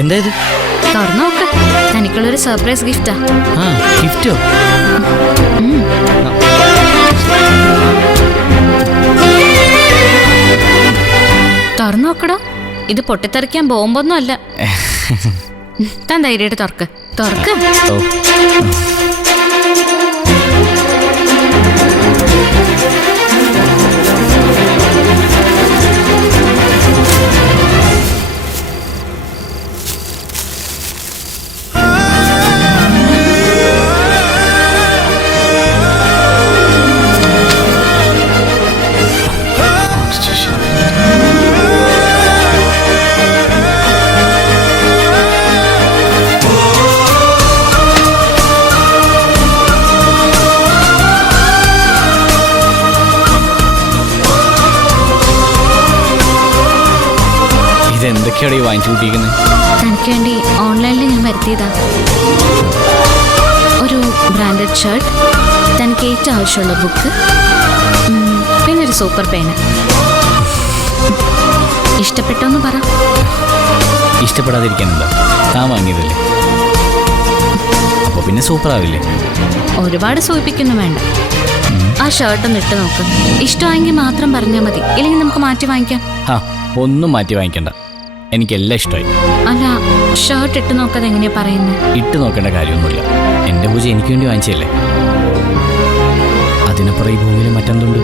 എന്തായത്? തുറന്നു നോക്ക്. തനിക്കുള്ളൊരു സർപ്രൈസ് ഗിഫ്റ്റാ. ആ, ഗിഫ്റ്റോ? തുറന്നു നോക്കടോ. ഇത് പൊട്ടിത്തെറിക്കാൻ ബോംബൊന്നും അല്ല. താൻ ധൈര്യമായിട്ട് തുറക്ക്. തുറക്ക്. എന്തൊക്കെയാണ് ഈ വാങ്ങിച്ചു കൂട്ടിയിരിക്കുന്നത്? തനിക്ക് വേണ്ടി ഓൺലൈനിൽ ഞാൻ വരുത്തിയതാ. ഒരു ബ്രാൻഡഡ് ഷർട്ട്, തനിക്ക് ഏറ്റവും ആവശ്യമുള്ള ബുക്ക്, പിന്നെ ഒരു സൂപ്പർ പേന. ഇഷ്ടപ്പെട്ടോന്ന് പറ. ഇഷ്ടപ്പെടാതിരിക്കാനെന്താ? താൻ വാങ്ങിയതല്ലേ, അപ്പൊ പിന്നെ സൂപ്പർ ആവില്ലേ? ഒരുപാട് സൂചിപ്പിക്കുന്നു വേണ്ട. ആ ഷർട്ടൊന്ന് ഇട്ട് നോക്ക്. ഇഷ്ടമായെങ്കിൽ മാത്രം പറഞ്ഞാൽ മതി, ഇല്ലെങ്കിൽ നമുക്ക് മാറ്റി വാങ്ങിക്കാം. ആ, ഒന്നും മാറ്റി വാങ്ങിക്കണ്ട, എനിക്കെല്ലാം ഇഷ്ടമായി. അല്ല, ഷർട്ട് ഇട്ട് നോക്കാതെ എങ്ങനെയാ പറയുന്നത്? ഇട്ട് നോക്കേണ്ട കാര്യമൊന്നുമില്ല, എൻ്റെ പൂജ എനിക്ക് വേണ്ടി വാങ്ങിച്ചല്ലേ. അതിനപ്പുറം ഈ ഭൂമിയിൽ മറ്റെന്തുണ്ട്?